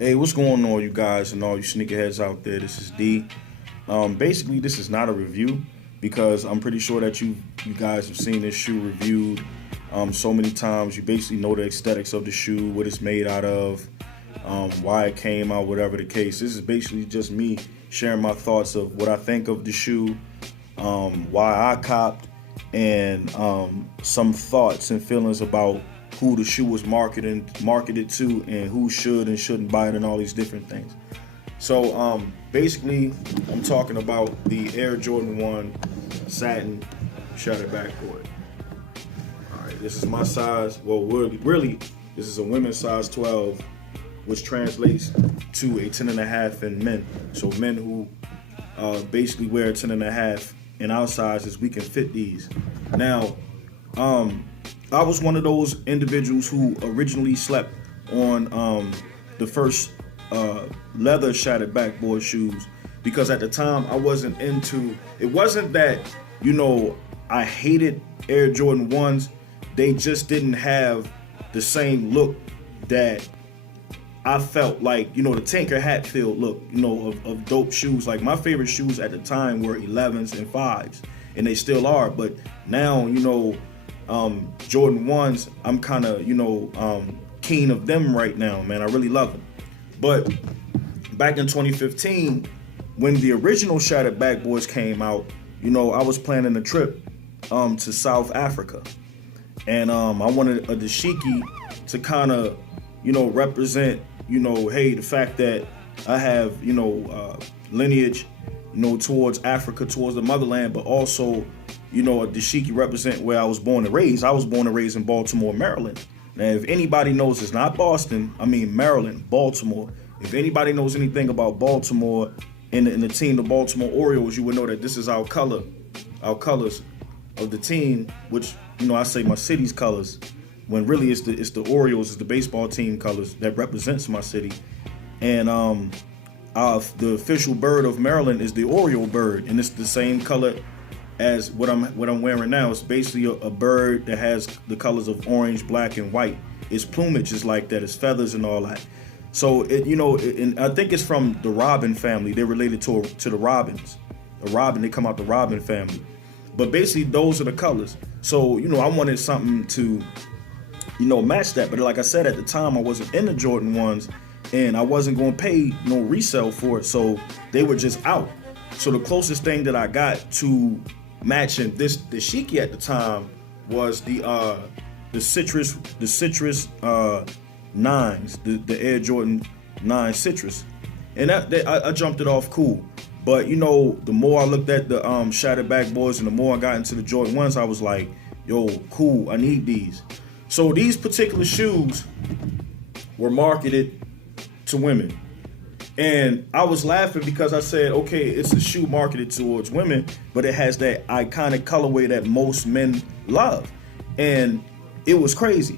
Hey, what's going on, you guys and all you sneakerheads out there? This is D. Basically, this is not a review because I'm pretty sure that you guys have seen this shoe reviewed so many times. You basically know the aesthetics of the shoe, what it's made out of, why it came out, whatever the case. This is basically just me sharing my thoughts of what I think of the shoe, why I copped, and some thoughts and feelings about who the shoe was marketed to and who should and shouldn't buy it and all these different things. So basically I'm talking about the Air Jordan 1 Satin Shattered Backboard. Alright, this is my size. Well, really this is a women's size 12, which translates to a 10 and a half in men. So men who basically wear 10 and a half in our sizes, we can fit these. Now, I was one of those individuals who originally slept on the first leather shattered backboard shoes because at the time I wasn't into it. Wasn't that, I hated Air Jordan 1s. They just didn't have the same look that I felt like, the Tinker Hatfield look, of dope shoes. Like my favorite shoes at the time were 11s and 5s, and they still are. But now, Jordan 1s, I'm kind of, keen of them right now, man. I really love them. But back in 2015, when the original Shattered Backboards came out, I was planning a trip to South Africa. And I wanted a dashiki to kind of, represent, hey, the fact that I have, lineage, towards Africa, towards the motherland, but also, a dashiki represent where I was born and raised. I was born and raised in Baltimore, Maryland. Now, if anybody knows, it's not Boston, I mean Maryland, Baltimore. If anybody knows anything about Baltimore and the team, the Baltimore Orioles, you would know that this is our colors of the team, which, I say my city's colors, when really it's the Orioles, it's the baseball team colors that represents my city. And the official bird of Maryland is the Oriole bird, and it's the same color as what I'm wearing now. It's basically a bird that has the colors of orange, black, and white. Its plumage is like that, its feathers and all that. So and I think it's from the robin family. They're related to the robins. The robin, they come out the robin family. But basically, those are the colors. So I wanted something to match that. But like I said, at the time, I wasn't in the Jordan 1s, and I wasn't going to pay no resale for it. So they were just out. So the closest thing that I got to matching the dashiki at the time was the citrus 9s, the Air Jordan 9 citrus, and I jumped it off cool. But the more I looked at the shattered backboards and the more I got into the Jordan 1s, I was like, yo, cool, I need these. So these particular shoes were marketed to women. And I was laughing because I said, okay, it's a shoe marketed towards women, but it has that iconic colorway that most men love. And it was crazy.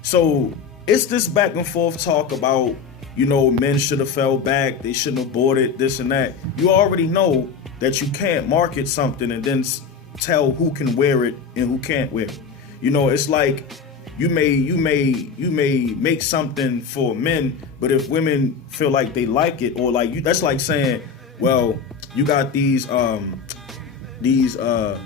So it's this back and forth talk about, men should have fell back, they shouldn't have bought it, this and that. You already know that you can't market something and then tell who can wear it and who can't wear it. It's like you may make something for men, but if women feel like they like it, or like you, that's like saying, well, you got these New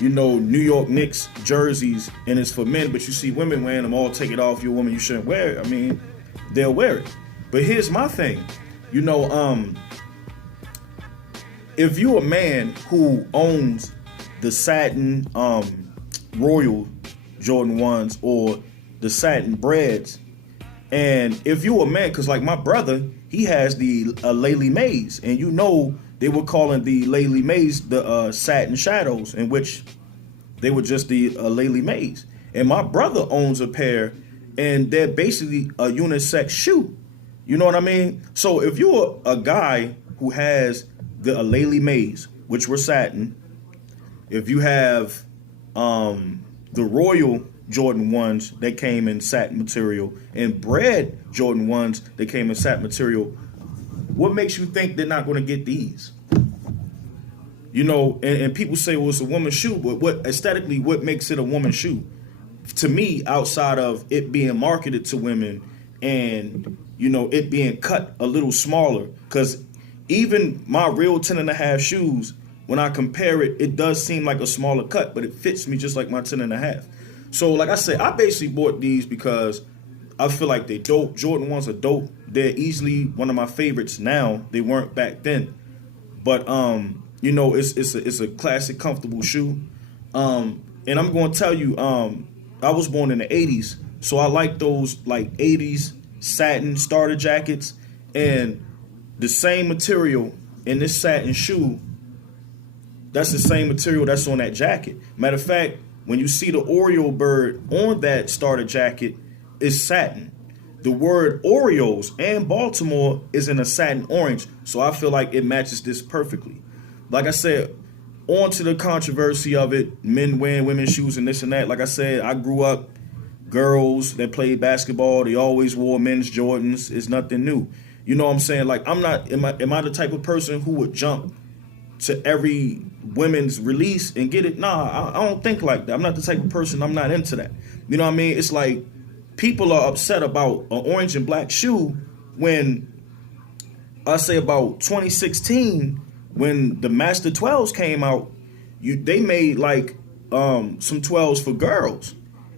York Knicks jerseys and it's for men, but you see women wearing them. All take it off, you're a woman, you shouldn't wear it. I mean, they'll wear it. But here's my thing, if you're a man who owns the satin Royal Jordan 1s or the satin breads, and if you're a man, because like my brother, he has the Laylee Mays, and they were calling the Laylee Mays the satin shadows, in which they were just the Laylee Mays. And my brother owns a pair, and they're basically a unisex shoe. You know what I mean? So if you're a guy who has the Laylee Mays, which were satin, if you have the Royal Jordan 1s that came in satin material and bread Jordan 1s that came in satin material, what makes you think they're not going to get these? And people say, well, it's a woman's shoe, but what makes it a woman's shoe? To me, outside of it being marketed to women and it being cut a little smaller. Because even my real 10.5 shoes, when I compare it, it does seem like a smaller cut, but it fits me just like my 10.5. So like I said, I basically bought these because I feel like they dope. Jordan 1s are dope. They're easily one of my favorites now. They weren't back then. But it's a classic, comfortable shoe. And I'm going to tell you, I was born in the 80s, so I like those like 80s satin starter jackets, and the same material in this satin shoe, that's the same material that's on that jacket. Matter of fact, when you see the Oreo bird on that starter jacket, it's satin. The word Oreos and Baltimore is in a satin orange, so I feel like it matches this perfectly. Like I said, on to the controversy of it, men wearing women's shoes and this and that. Like I said, I grew up, girls that played basketball, they always wore men's Jordans. It's nothing new. You know what I'm saying? Like, am I the type of person who would jump to every women's release and get it? Nah, I don't think like that. I'm not the type of person, I'm not into that. You know what I mean? It's like people are upset about an orange and black shoe when I say about 2016, when the Master 12s came out, they made like some 12s for girls,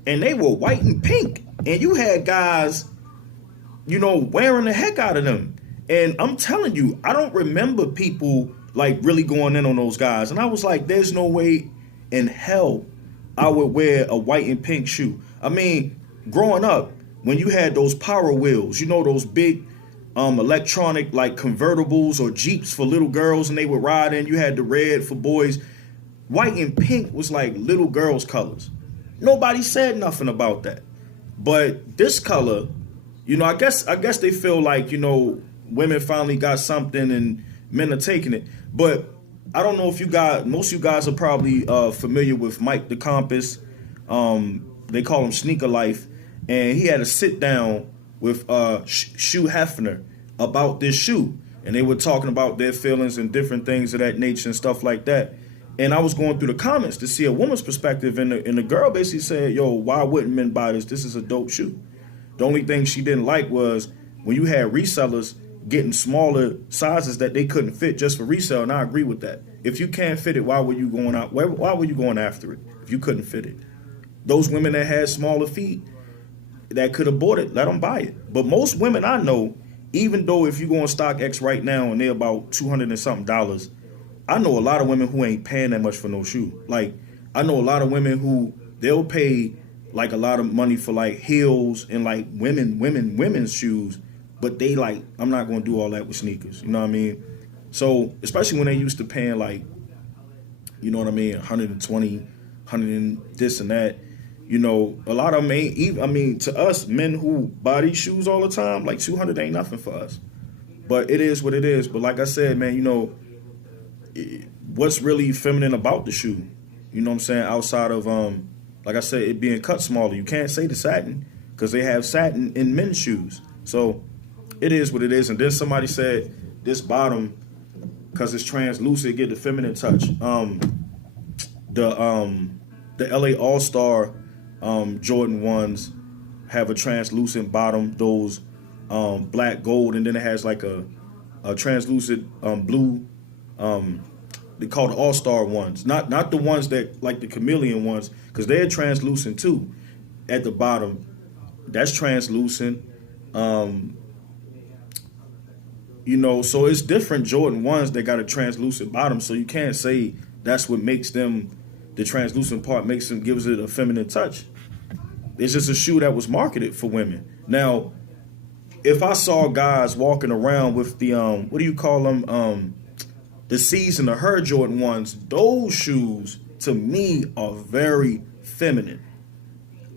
and they were white and pink, and you had guys, wearing the heck out of them. And I'm telling you, I don't remember people like really going in on those guys. And I was like, there's no way in hell I would wear a white and pink shoe. I mean, growing up, when you had those Power Wheels, those big electronic like convertibles or Jeeps for little girls, and they would ride in. You had the red for boys. White and pink was like little girls' colors. Nobody said nothing about that. But this color, I guess they feel like, women finally got something and men are taking it. But I don't know if most of you guys are probably familiar with Mike the Compass. They call him Sneaker Life. And he had a sit down with Shoe Hefner about this shoe. And they were talking about their feelings and different things of that nature and stuff like that. And I was going through the comments to see a woman's perspective, and the girl basically said, yo, why wouldn't men buy this? This is a dope shoe. The only thing she didn't like was when you had resellers getting smaller sizes that they couldn't fit just for resale, and I agree with that. If you can't fit it, why were you going out? Why were you going after it if you couldn't fit it? Those women that had smaller feet that could have bought it, let them buy it. But most women I know, even though if you go on StockX right now and they're about $200 and something, I know a lot of women who ain't paying that much for no shoe. Like, I know a lot of women who they'll pay like a lot of money for like heels and like women's shoes, but they like, I'm not gonna do all that with sneakers. You know what I mean? So especially when they used to paying like, you know what I mean, 120, 100 and this and that. A lot of them ain't even, I mean, to us men who buy these shoes all the time, like 200 ain't nothing for us. But it is what it is. But like I said, man, what's really feminine about the shoe? You know what I'm saying? Outside of, like I said, it being cut smaller. You can't say the satin because they have satin in men's shoes. So it is what it is. And then somebody said this bottom, because it's translucent, get the feminine touch. The LA All-Star Jordan 1s have a translucent bottom, those black gold, and then it has like a translucent blue. They call the All-Star ones, not the ones that like the chameleon ones, because they're translucent too. At the bottom, that's translucent. So it's different Jordan 1s that got a translucent bottom. So you can't say that's what makes them, the translucent part gives it a feminine touch. It's just a shoe that was marketed for women. Now, if I saw guys walking around with the what do you call them? The Season of Her Jordan 1s, those shoes to me are very feminine.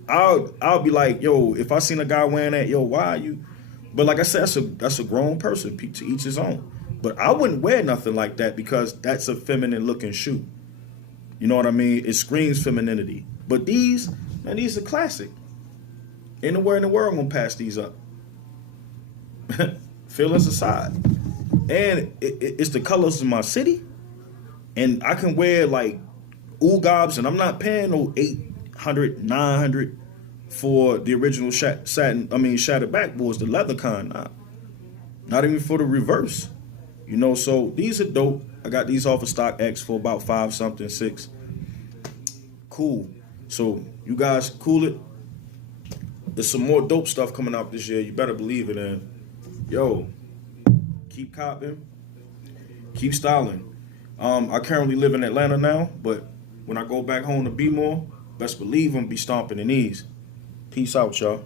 I'll be like, yo, if I seen a guy wearing that, yo, why are you? But like I said, that's a grown person, to each his own. But I wouldn't wear nothing like that because that's a feminine looking shoe. You know what I mean? It screams femininity. But these are classic. Ain't nowhere in the world gonna pass these up. Feelings aside. And it's the colors of my city. And I can wear like Ugobs, and I'm not paying no $800, $900 for the original shattered backboards, the leather kind. Not even for the reverse. You know, so these are dope. I got these off of StockX for about 5 something, 6. Cool. So you guys cool it. There's some more dope stuff coming out this year. You better believe it. And yo, keep copping, keep styling. I currently live in Atlanta now, but when I go back home to Be More, best believe I'm be stomping the knees. Peace out, y'all.